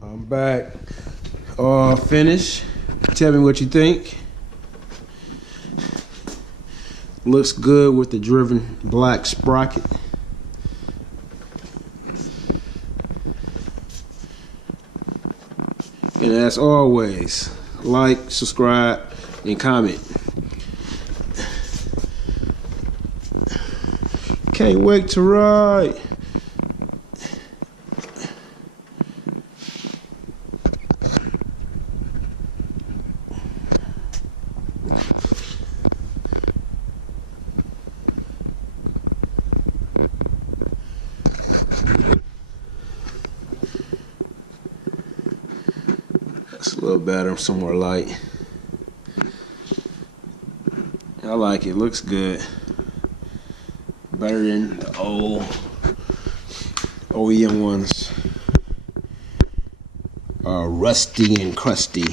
I'm back. Finished. Tell me what you think. Looks good with the driven black sprocket. And as always, like, subscribe, and comment. Can't wait to ride. It's a little better, some more light. I like it, looks good. Better than the old OEM ones. Rusty and crusty.